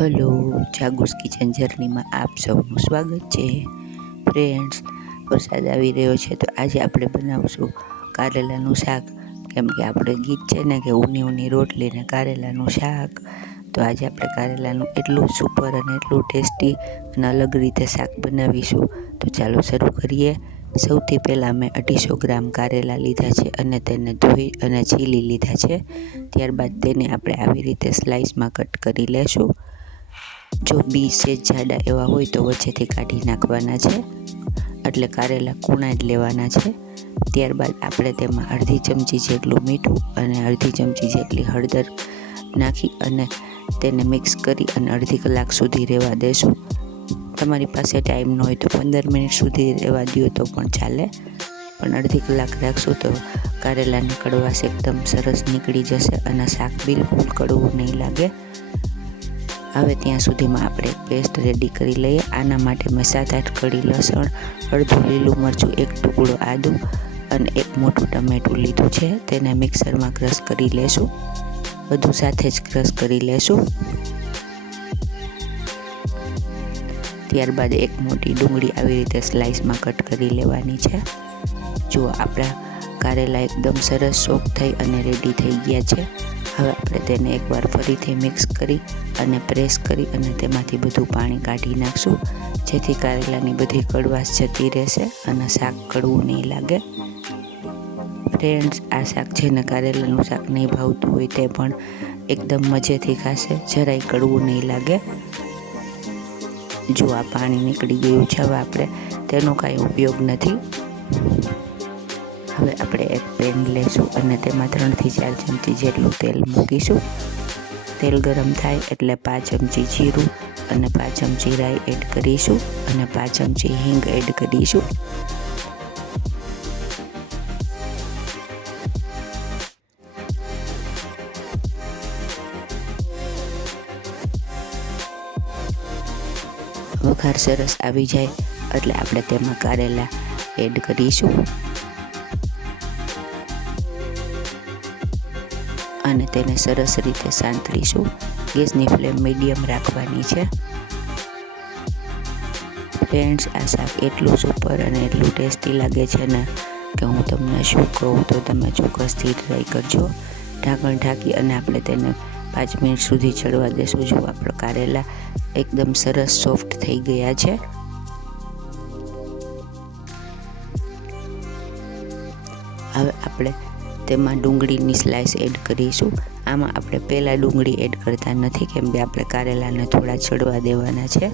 Hello, જાગુસ kitchen જર્નીમાં આપ સૌનું સ્વાગત છે. ફ્રેન્ડ્સ, વરસાદ આવી રહ્યો છે તો આજે આપણે બનાવશું કારેલાનું શાક. કેમ કે આપણે ગીત છે ને કે ઊની ઊની રોટલી ને કારેલાનું શાક. તો આજે આપણે કારેલાનું એટલું સુપર અને એટલું ટેસ્ટી અને અલગ રીતે શાક બનાવીશું. તો ચાલો શરૂ કરીએ. સૌથી પહેલાં મેં 250 ગ્રામ કારેલા લીધા છે અને તેને ધોઈ અને છીલી લીધા છે. ત્યારબાદ તેને આપણે આવી રીતે સ્લાઇસમાં કટ કરી લેશું. જો બી સેજ જાડા એવા હોય તો વચ્ચેથી કાઢી નાખવાના છે, એટલે કારેલા કૂણા જ લેવાના છે. ત્યારબાદ આપણે તેમાં અડધી ચમચી જેટલું મીઠું અને અડધી ચમચી જેટલી હળદર નાખી અને તેને મિક્સ કરી અને અડધી કલાક સુધી રહેવા દેશું. તમારી પાસે ટાઈમ ન હોય તો 15 મિનિટ સુધી રહેવા દો તો પણ ચાલે, પણ અડધી કલાક રાખશું તો કારેલાની કડવાશ એકદમ સરસ નીકળી જશે અને શાક બિલકુલ કડવું નહીં લાગે. હવે ત્યાં સુધીમાં આપણે પેસ્ટ રેડી કરી લઈએ. આના માટે મેં 7-8 કળી લસણ, અડધું લીલું મરચું, 1 ટુકડો આદું અને 1 મોટું ટમેટું લીધું છે. તેને મિક્સરમાં ક્રશ કરી લેશું. બધું સાથે જ ક્રશ કરી લેશું. ત્યારબાદ 1 મોટી ડુંગળી આવી રીતે સ્લાઇસમાં કટ કરી લેવાની છે. જો આપણા કારેલા એકદમ સરસ સોફ્ટ થઈ અને રેડી થઈ ગયા છે. હવે આપણે તેને એકવાર ફરીથી મિક્સ કરી અને પ્રેસ કરી અને તેમાંથી બધું પાણી કાઢી નાખશું, જેથી કારેલાની બધી કડવાશ જતી રહેશે અને શાક કડવું નહીં લાગે. ફ્રેન્ડ્સ, આ શાક છે ને કારેલાનું શાક નહીં ભાવતું હોય તે પણ એકદમ મજેથી ખાશે, જરાય કડવું નહીં લાગે. જો આ પાણી નીકળી ગયું છે. હવે આપણે તેનો કાંઈ ઉપયોગ નથી. હવે આપણે એક પેન લેશું અને તેમાં 3 થી 4 ચમચી જેટલું તેલ મૂકીશું. તેલ ગરમ થાય એટલે 5 ચમચી જીરું અને 5 ચમચી રાઈ એડ કરીશું અને 5 ચમચી હિંગ એડ કરીશું. વઘાર સરસ આવી જાય એટલે આપણે તેમાં કારેલા એડ કરીશું અને તેને સરસ રીતે સાંતળીશું. ગેસની ફ્લેમ મીડિયમ રાખવાની છે. ફ્રેન્ડ્સ, આ શાક એટલું સુપર અને એટલું ટેસ્ટી લાગે છે ને કે હું તમને શું કહું, તો તમે ચોક્કસથી ટ્રાય કરજો. ઢાંકણ ઢાંકી અને આપણે તેને 5 મિનિટ સુધી ચડવા દેશું. જો આપણા કારેલા એકદમ સરસ સોફ્ટ થઈ ગયા છે. હવે આપણે તેમાં ડુંગળીની સ્લાઇસ એડ કરીશું. આમાં આપણે પહેલાં ડુંગળી એડ કરતા નથી, કેમ કે આપણે કારેલાને થોડા ચડવા દેવાના છે.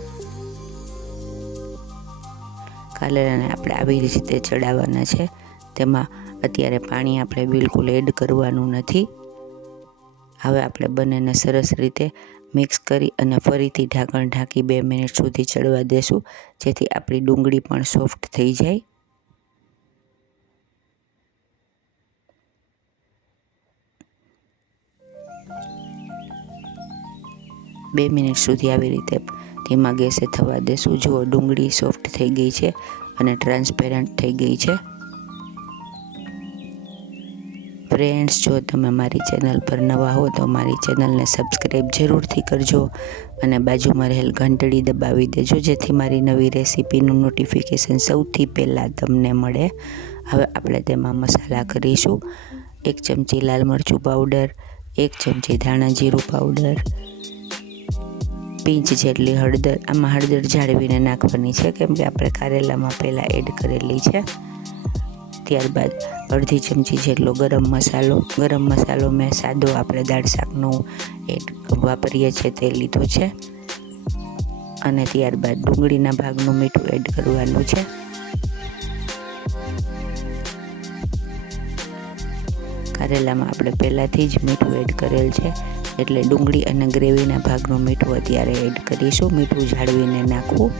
કારેલાને આપણે આવી રીતે ચડાવવાના છે. તેમાં અત્યારે પાણી આપણે બિલકુલ એડ કરવાનું નથી. હવે આપણે બંનેને સરસ રીતે મિક્સ કરી અને ફરીથી ઢાંકણ ઢાંકી 2 મિનિટ સુધી ચડવા દેશું, જેથી આપણી ડુંગળી પણ સોફ્ટ થઈ જાય. બે મિનિટ સુધી આવી રીતે ધીમા ગેસે થવા દેશું. જુઓ, ડુંગળી સોફ્ટ થઈ ગઈ છે અને ટ્રાન્સપેરન્ટ થઈ ગઈ છે. ફ્રેન્ડ્સ, જો તમે મારી ચેનલ પર નવા હો તો મારી ચેનલને સબસ્ક્રાઈબ જરૂરથી કરજો અને બાજુમાં રહેલ ઘંટડી દબાવી દેજો, જેથી મારી નવી રેસીપીનું નોટિફિકેશન સૌથી પહેલાં તમને મળે. હવે આપણે તેમાં મસાલા કરીશું. 1 ચમચી લાલ મરચું પાવડર, 1 ચમચી ધાણા જીરું પાવડર, પિંચ જેટલી હળદર. આમાં હળદર જાળવીને નાખવાની છે, કેમ કે આપણે કારેલામાં પહેલાં એડ કરેલી છે. ત્યારબાદ અડધી ચમચી જેટલો ગરમ મસાલો. ગરમ મસાલો મેં સાદો આપણે દાળ શાકનો વાપરીએ છીએ તે લીધો છે. અને ત્યારબાદ ડુંગળીના ભાગનું મીઠું એડ કરવાનું છે. કારેલામાં આપણે પહેલાંથી જ મીઠું એડ કરેલ છે, એટલે ડુંગળી અને ગ્રેવીના ભાગનું મીઠું અત્યારે એડ કરીશું. મીઠું જાળવીને નાખવું.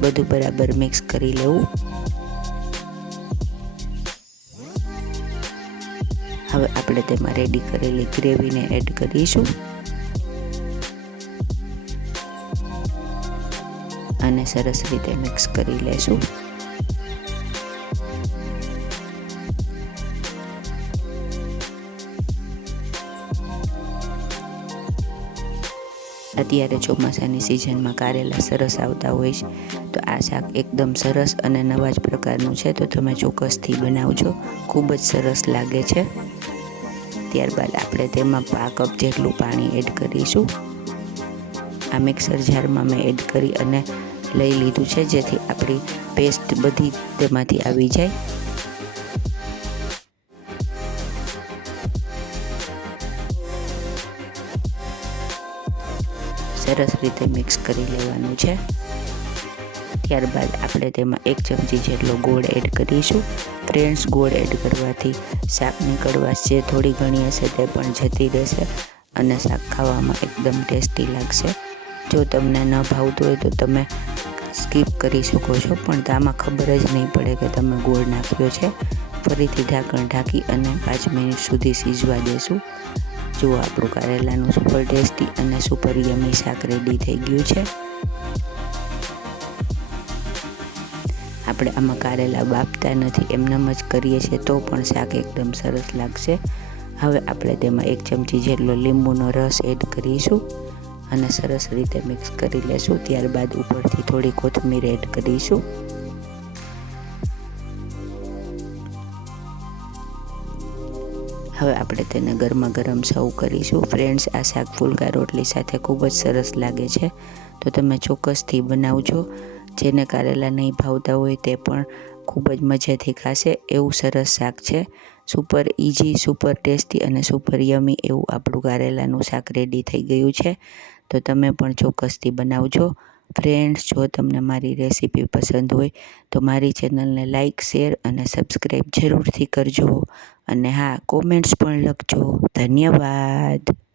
બધું બરાબર મિક્સ કરી લેવું. હવે આપણે તેમાં રેડી કરેલી ગ્રેવીને એડ કરીશું અને સરસ રીતે મિક્સ કરી લેશું. અત્યારે ચોમાસાની સિઝનમાં કારેલા સરસ આવતા હોય છે, તો આ શાક એકદમ સરસ અને નવા જ પ્રકારનું છે, તો તમે ચોક્કસથી બનાવજો, ખૂબ જ સરસ લાગે છે. ત્યારબાદ આપણે તેમાં 5 કપ જેટલું પાણી એડ કરીશું. આ મિક્સર જારમાં મેં એડ કરી અને લઈ લીધું છે, જેથી આપણી પેસ્ટ બધી તેમાંથી આવી જાય. સરસ રીતે મિક્સ કરી લેવાનું છે. ત્યારબાદ આપણે તેમાં 1 ચમચી જેટલો ગોળ એડ કરીશું. ફ્રેન્ડ્સ, ગોળ એડ કરવાથી શાકની કડવાશ જે થોડી ઘણી હશે તે પણ જતી રહેશે અને શાક ખાવામાં એકદમ ટેસ્ટી લાગશે. જો તમને ન ભાવતું હોય તો તમે સ્કીપ કરી શકો છો, પણ આમાં ખબર જ નહીં પડે કે તમે ગોળ નાખ્યો છે. ફરીથી ઢાંકણ ઢાંકી અને 5 મિનિટ સુધી સિઝવા દેશું. જો આપણું કારેલાનું સુપર ટેસ્ટી અને સુપર યમી શાક રેડી થઈ ગયું છે. આપણે આમાં કારેલા બાફતા નથી, એમનેમ જ કરીએ છીએ તો પણ શાક એકદમ સરસ લાગશે. હવે આપણે તેમાં 1 ચમચી જેટલો લીંબુનો રસ એડ કરીશું અને સરસ રીતે મિક્સ કરી લેશું. ત્યારબાદ ઉપરથી થોડી કોથમીર એડ કરીશું. હવે આપણે તેને ગરમા ગરમ સર્વ કરીશું. ફ્રેન્ડ્સ, આ શાક ફુલકા રોટલી સાથે ખૂબ જ સરસ લાગે છે, તો તમે ચોક્કસથી બનાવજો. જેને કારેલા નહીં ભાવતા હોય તે પણ ખૂબ જ મજાથી ખાશે એવું સરસ શાક છે. સુપર ઇઝી, સુપર ટેસ્ટી અને સુપર યમી એવું આપણું કારેલાનું શાક રેડી થઈ ગયું છે, તો તમે પણ ચોક્કસથી બનાવજો. ફ્રેન્ડ્સ, જો તમને મારી રેસીપી પસંદ હોય તો મારી ચેનલને લાઇક, શેર અને સબસ્ક્રાઈબ જરૂરથી કરજો અને હા, કોમેન્ટ્સ પણ લખજો. ધન્યવાદ.